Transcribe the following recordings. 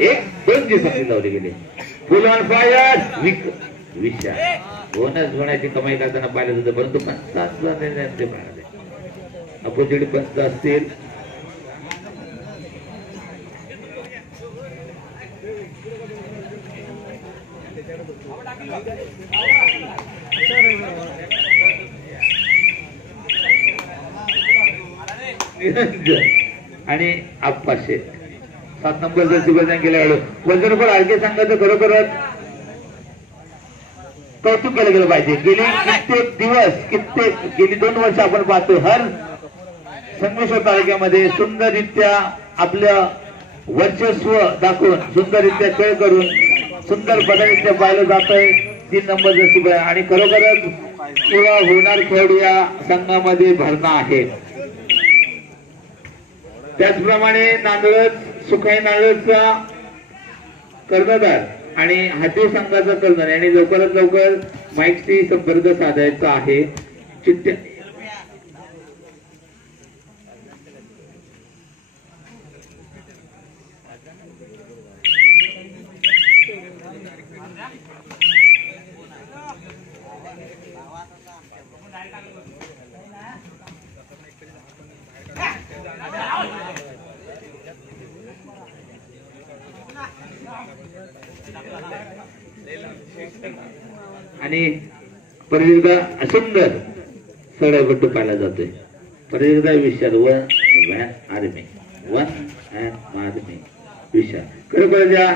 एक दोन दिवसाची लावली गेली. फुल ऑन फायर विषय बोनस होण्याची कमाई करताना पाहिलं होतं, परंतु 50 ते अपोजिट 50 असतील. आणि आप्पाशे 7 नंबर जर बदल केला वजनफळ आळके संघाचं खरोखरच कौतुक केलं गेलं पाहिजे. गेली कित्येक दिवस गेली 2 वर्ष आपण पाहतो हर संगमेश्वर तालुक्यामध्ये सुंदररित्या आपलं वर्चस्व दाखवून सुंदररित्या खेळ करून सुंदर पद्धतीने पाहिलं जातंय 3 नंबर जशी आणि खरोखरच किंवा होणार खेळाडू या संघामध्ये भरणा आहे. त्याचप्रमाणे नांदळज सुखाई नांदळजचा कर्णधार आणि हातीव संघाचा कर्णधार यांनी लवकरात लवकर माईकशी संपर्क साधायचा आहे. चिठ्ठ्या आणि परत एकदा सुंदर सड्यापट्टू पाहिला जातोय. परत एकदा विशाल आर्मी विशाल खरोखर या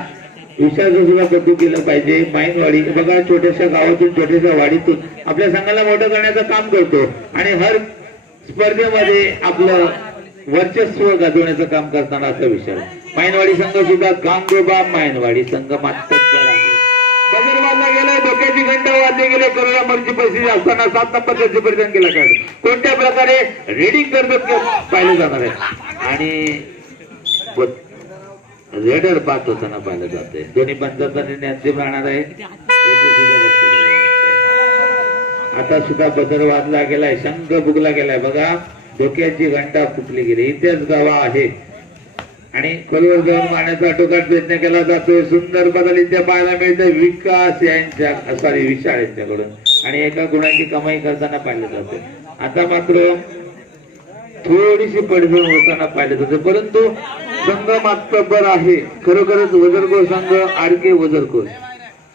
विशालचं सुद्धा पट्टू केलं पाहिजे. माईनवाडी बघा छोट्याशा गावातून छोट्याशा वाडीतून आपल्या संघाला मोठं करण्याचं काम करतो आणि हर स्पर्धेमध्ये आपलं वर्चस्व गाजवण्याचं काम करताना असं विशाल. माईनवाडी संघ सुद्धा गांगोबा माईनवाडी संघ मात्र बजर वाजला गेलाय. डोक्याची घंटा वाजले गेले. करोना मर्जी परिस्थिती असताना 7 नंबर परिधान केला काय कोणत्या प्रकारे रेडिंग करतात पाहिलं जाणार आहे आणि रेडर पाहत होताना पाहिलं जाते. दोन्ही पंचांचा निर्णय अंतिम राहणार आहे. आता सुद्धा बजर वाजला गेलाय. शंख फुगला गेलाय. बघा डोक्याची घंटा फुकली गेली. इथेच गावा आहे आणि खोलवर जाऊन मारण्याचा आटोकाट प्रयत्न केला जातोय. सुंदर बदल इथे पाहायला मिळते विकास यांच्या विशाल यांच्याकडून आणि एका गुणाची कमाई करताना पाहिलं जाते. आता मात्र थोडीशी पडझड होताना पाहिलं जाते, परंतु संघ मात्र बरं आहे. खरोखरच वजरकोर संघ आरके वजरकोर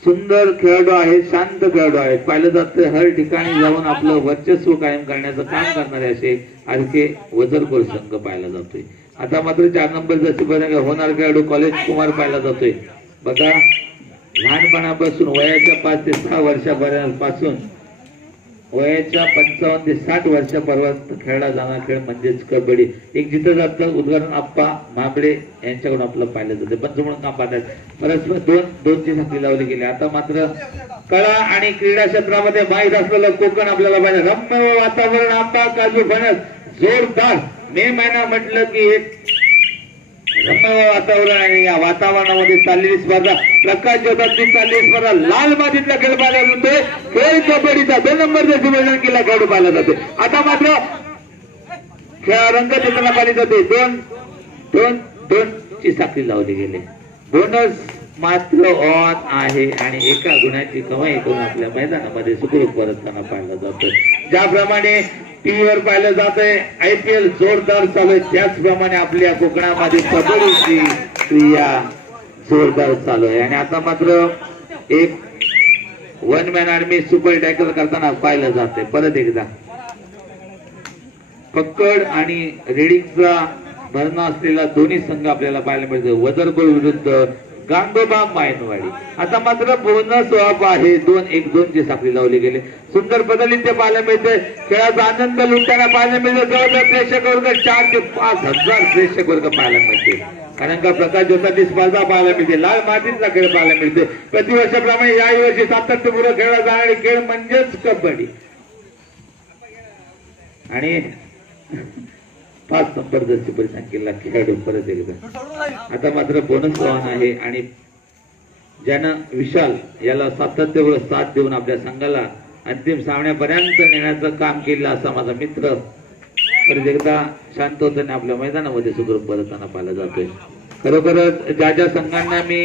सुंदर खेळाडू आहेत, शांत खेळाडू आहेत. पाहिलं जातं हर ठिकाणी जाऊन आपलं वर्चस्व कायम करण्याचं काम करणारे असे आरके वजरकोर संघ पाहिला जातोय. आता मात्र 4 नंबर जशी होणार खेळाडू कॉलेज कुमार पाहिला जातोय. बघा लहानपणापासून वयाच्या 5 ते 6 वर्षापासून वयाच्या 55 ते 60 वर्षापर्यंत खेळला जाणारा खेळ म्हणजेच कबड्डी. एक जिथं जातं उद्घाटन आप्पा माबळे यांच्याकडून आपलं पाहिलं जातं. पंच म्हणून काम पाहतात. परस्पर दोनची साखळी लावली गेली. आता मात्र कला आणि क्रीडा क्षेत्रामध्ये माहीत असलेलं कोकण आपल्याला पाहिजे. रम्य वातावरण आंबा काजू फणस जोरदार. मे महिना म्हटलं की एक रम्य वातावरण आहे. या वातावरणामध्ये चाललेली स्पर्धा प्रकाश जोतातली चाललेली स्पर्धा लाल मातीतला खेळ पाहिला जातोय. खेळ कबड्डीचा 2 नंबर जशी केला खेळ पाहिला जातोय. आता मात्र खेळा रंग देताना पाहिली जाते. 2 ची साखळी लावली गेली. बोनस मात्र ऑन आहे आणि एका गुणाची कमाई करून आपल्या मैदानामध्ये सुखरूप परतताना पाहिलं जातोय. ज्याप्रमाणे टीव्हीवर पाहिलं जातंय IPL जोरदार चालू आहे, त्याचप्रमाणे आपल्या कोकणामध्ये कबड्डीची क्रिया जोरदार चालू आहे. आणि आता मात्र एक 1 मॅन आर्मी सुपर टॅकल करताना पाहिलं जातंय. परत एकदा पकड आणि रेडिंगचा भरणा असलेला दोन्ही संघ आपल्याला पाहायला मिळतो. वजरकोर विरुद्ध गांगोबा मायनवाडी. आता मात्र बोनस ऑफ आहे. 2-1-2 ची साखळी लावली गेली. सुंदर बदल इथे पाहायला मिळते. खेळाचा आनंद लुटताना पाहायला मिळतो. जवळजवळ प्रेक्षक वर्ग 4 ते 5 हजार प्रेक्षक वर्ग पाहायला मिळते. कारण का प्रकाश जोताची स्पर्धा पाहायला मिळते. लाल मातीतला खेळ पाहायला मिळते. प्रतिवर्षाप्रमाणे याही वर्षी सातत्यपूर्व खेळला जाणारी खेळ म्हणजेच कबड्डी आणि 5 नंबर जशी परिसंख्येला खेळाडू परत एकदा. आता मात्र बोनस ऑन आहे आणि ज्यानं विशाल याला सातत्यपूर्व साथ देऊन आपल्या संघाला अंतिम सामन्यापर्यंत नेण्याचं काम केलं असा माझा मित्र परत एकदा शांत होताना आपल्या मैदानामध्ये सुखरूप परतताना पाहिला जातोय. खरोखरच ज्या ज्या संघांना मी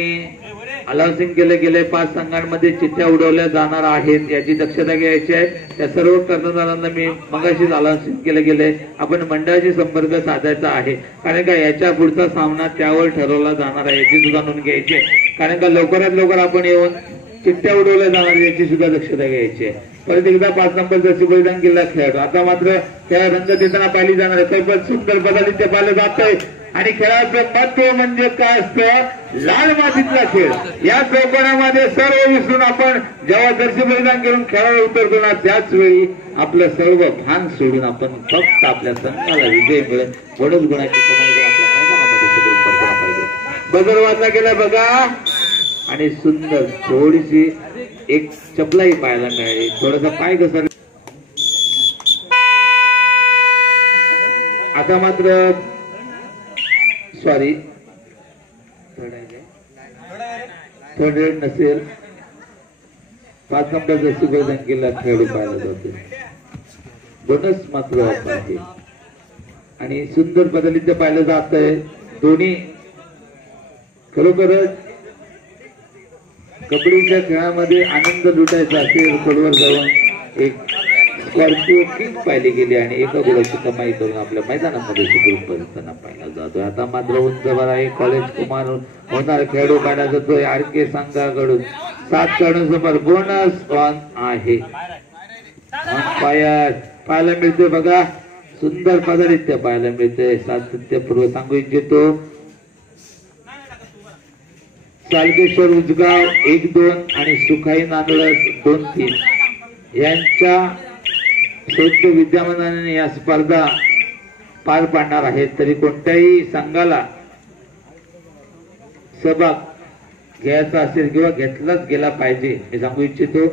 अनाउन्सिंग केले गेले 5 संघांमध्ये चिठ्ठ्या उडवल्या जाणार आहेत याची दक्षता घ्यायची आहे। त्या सर्व कर्णधारांना मी मगाशीच अनाउन्सिंग केले गेले, आपण मंडळाशी संपर्क साधायचा आहे, कारण का याच्या पुढचा सामना त्यावर ठरवला जाणार आहे याची सुद्धा नोंद घ्यायची आहे, कारण का लवकरात लवकर आपण येऊन चिठ्ठ्या उडवल्या जाणार याची सुद्धा दक्षता घ्यायची आहे। परत एकदा 5 नंबर जशी बलिदान केला खेळाडू आता मात्र त्या रंग देताना पाहिली जाणार आहे, पण सुंदर बदली ते पाहिलं जात आहे आणि खेळाचं महत्व म्हणजे काय असतं, लाल मातीतला खेळ। या चौकोनामध्ये सर्व विसरून आपण जेव्हा जर्सी बलिदान करून खेळाला उतरतो ना त्याच वेळी आपलं सर्व भान सोडून आपण फक्त आपल्या संघाला विजय मिळेल म्हणून गुणाची कमाई आपल्या मैदानामध्ये सुरू पडला पाहिजे। बदल वाजला गेला बघा आणि सुंदर थोडीशी एक चपलाही पाहायला मिळाली, थोडासा पाय घसरला। आता मात्र सॉरी थर्ड रेड नसेल, 5 नंबर जशी बलिदान केला खेळाडू पाहायला जातो, बोनस मात्र आहे आणि सुंदर बदलीचं पाहिलं जात आहे। दोन्ही खरोखरच कबड्डीच्या खेळामध्ये आनंद लुटायचा असेल खोलवर जाऊन एक स्कॉर्पिओ किक पाहिली गेली आणि एका गुणाची कमाई करून आपल्या मैदानामध्ये सुखरूप करताना पाहिला जातोय। आता मात्र उंचवर आहे कॉलेज कुमार होणार खेळाडू पाहिला जातोय आरके संघाकडून 7 खेळाडूंसमोर बोनस ऑन आहे, ऑन फायर पाहायला मिळते बघा, सुंदर पदारित्य पाहायला मिळते। सातत्यपूर्व सांगू इच्छितो सालगेश्वर उजगाव 1-2 आणि सुखाई नांदळस 2-3 यांच्या संयुक्त विद्यमानाने या स्पर्धा पार पाडणार आहेत। तरी कोणत्याही संघाला सहभाग घ्यायचा असेल किंवा घेतलाच गेला पाहिजे हे सांगू इच्छितो।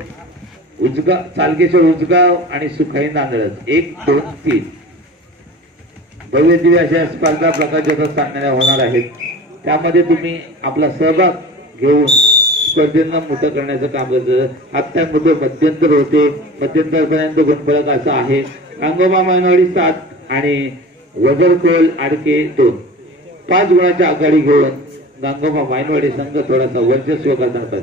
उजगाव सालगेश्वर उजगाव आणि सुखाई नांदळस 1-2-3 भव्य दिव्य अशा स्पर्धा प्रकारच्या सामन्या होणार आहेत, त्यामध्ये तुम्ही आपला सहभाग घेऊन स्पर्धेंना मोठं करण्याचं काम करतं। आत्तामध्ये मध्यंतर होते, मध्यंतरपर्यंत गुणफलक असा आहे, गांगोबा मायनवाडी 7 आणि वजरकोल आडके 2 5 गुणाच्या आघाडी घेऊन गांगोबा मायनवाडी संघ थोडासा वर्चस्व करतात।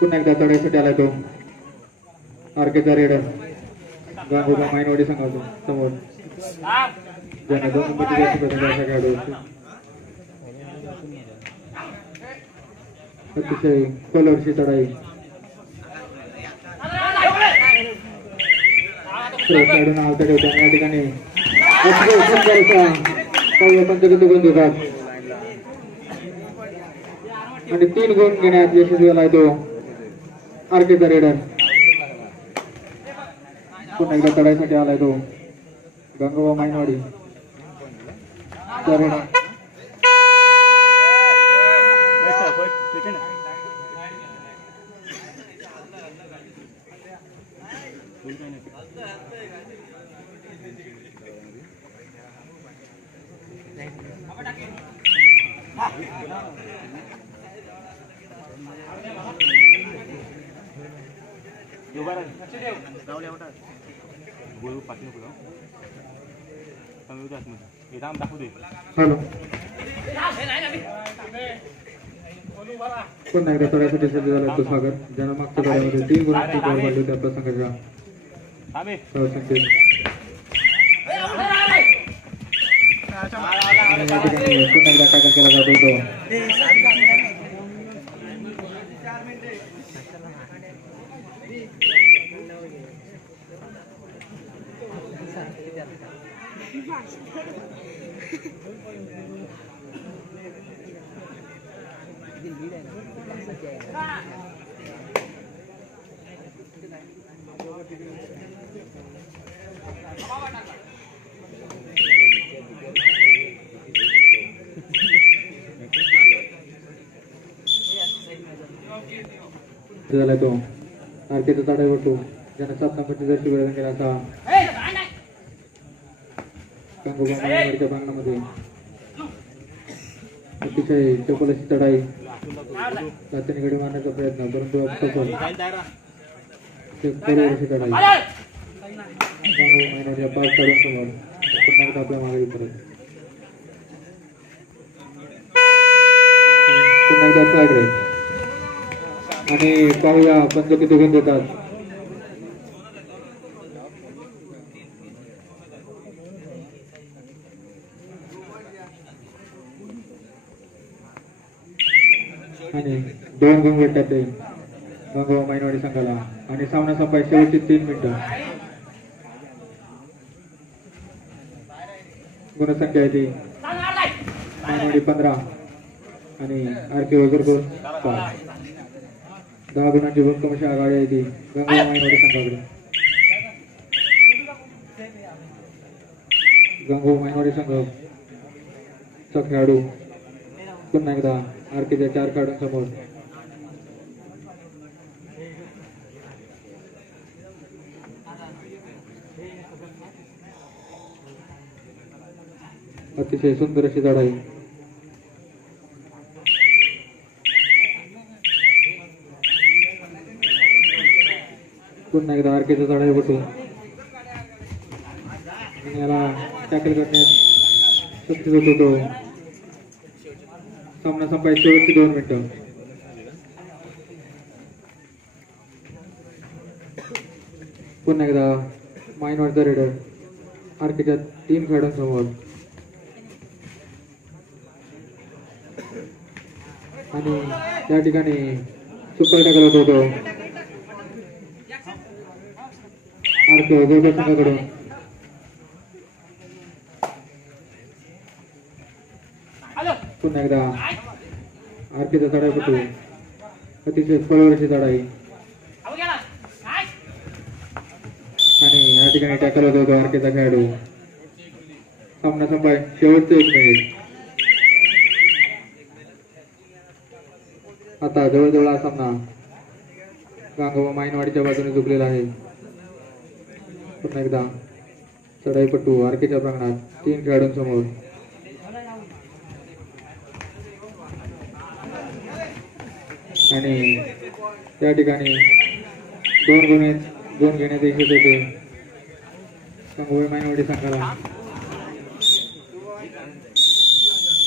पुन्हा एकदा चढाईसाठी आला तो आरकेचा रेडर गांगोबा मायनवाडी संघातून समोर ज्यांना 2 नंबरची जास्त प्रथम खेळाडू अतिशय खोलवरची चढाई खेळाडूंना आवता ठेवतात या ठिकाणी पंचकृत आणि 3 गुण घेण्यात यशस्वी झाला तो आरकेचा रेडर। पुन्हा एकदा चढाईसाठी आलाय तो गांगोबा मायनवाडी Thank you. पुन्हा एकदा तळ्यासाठी सज्ज झाला तो सागर ज्यानं मागच्या तळ्यामध्ये 3 गुणांची जोड काढली त्या प्रसंगाच्या संकेत या ठिकाणी पुन्हा एकदा टॅकल केला जातो तो झाला तो आरकेचा चढाई वाटतो ज्याने 7 नंबरची जर्सी वेळा केला असा गंगोबाच्या बांगणामध्ये अतिशय चपल अशी चढाई लाथेने गडी मारण्याचा प्रयत्न परंतु सफल अशी चढाई गंगोबाच्या 5 चढून समोर पुन्हा एकदा आपल्या मागे परत पुन्हा एकदा साईड राहील आणि पाहूया पंच किती गुण देतात आणि 2 गुण भेटतात ते गंगोबा मायनवाडी संघाला आणि सामना संपाय शेवटची 3 मिनिटं गुणसंख्या आहे ती मायनवाडी 15 आणि आरके वजरपूर 5 10 गुणांची भक्कम अशी आघाडी आहे ती गंगोबा मायनवाडी संघाकडे गंगोबा मायनवाडी संघ खेळाडू पुन्हा एकदा आरकेच्या 4 खेळाडूंसमोर अतिशय सुंदर अशी चढाई पुन्हा एकदा आरकेचा चढाई बटू आणि याला टॅकल करण्यात सक्सेस होतो तो सामना संपायची शेवटची 2 मिनिटं पुन्हा एकदा मायनवाडचा रेडर आरकेच्या 3 खेळाडूंसमोर आणि त्या ठिकाणी सुपर टॅकल होतो तो आरके वजरपूर संघाकडून पुन्हा एकदा आरकेचा चढाई पटू अतिशय पळवरची चढाई आणि या ठिकाणी टॅकल होतो तो आरकेचा खेळाडू सामना संपाय शेवटचे 1 मिनिट आता जवळजवळ हा सामना गंगोबा मायनवाडीच्या बाजूने झुकलेला आहे पुन्हा एकदा चढाईपट्टू आरकेच्या प्रांगणात 3 खेळाडूंसमोर आणि त्या ठिकाणी 2 गुण घेण्यात यश येते गंगोबा मायनवाडी संघाला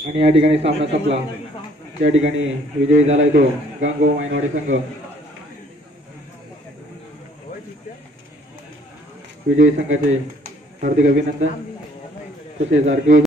आणि या ठिकाणी सामना संपला त्या ठिकाणी विजयी झालाय तो गंगोबा मायनवाडी संघ विजयी संघाचे हार्दिक अभिनंदन तसेच आरके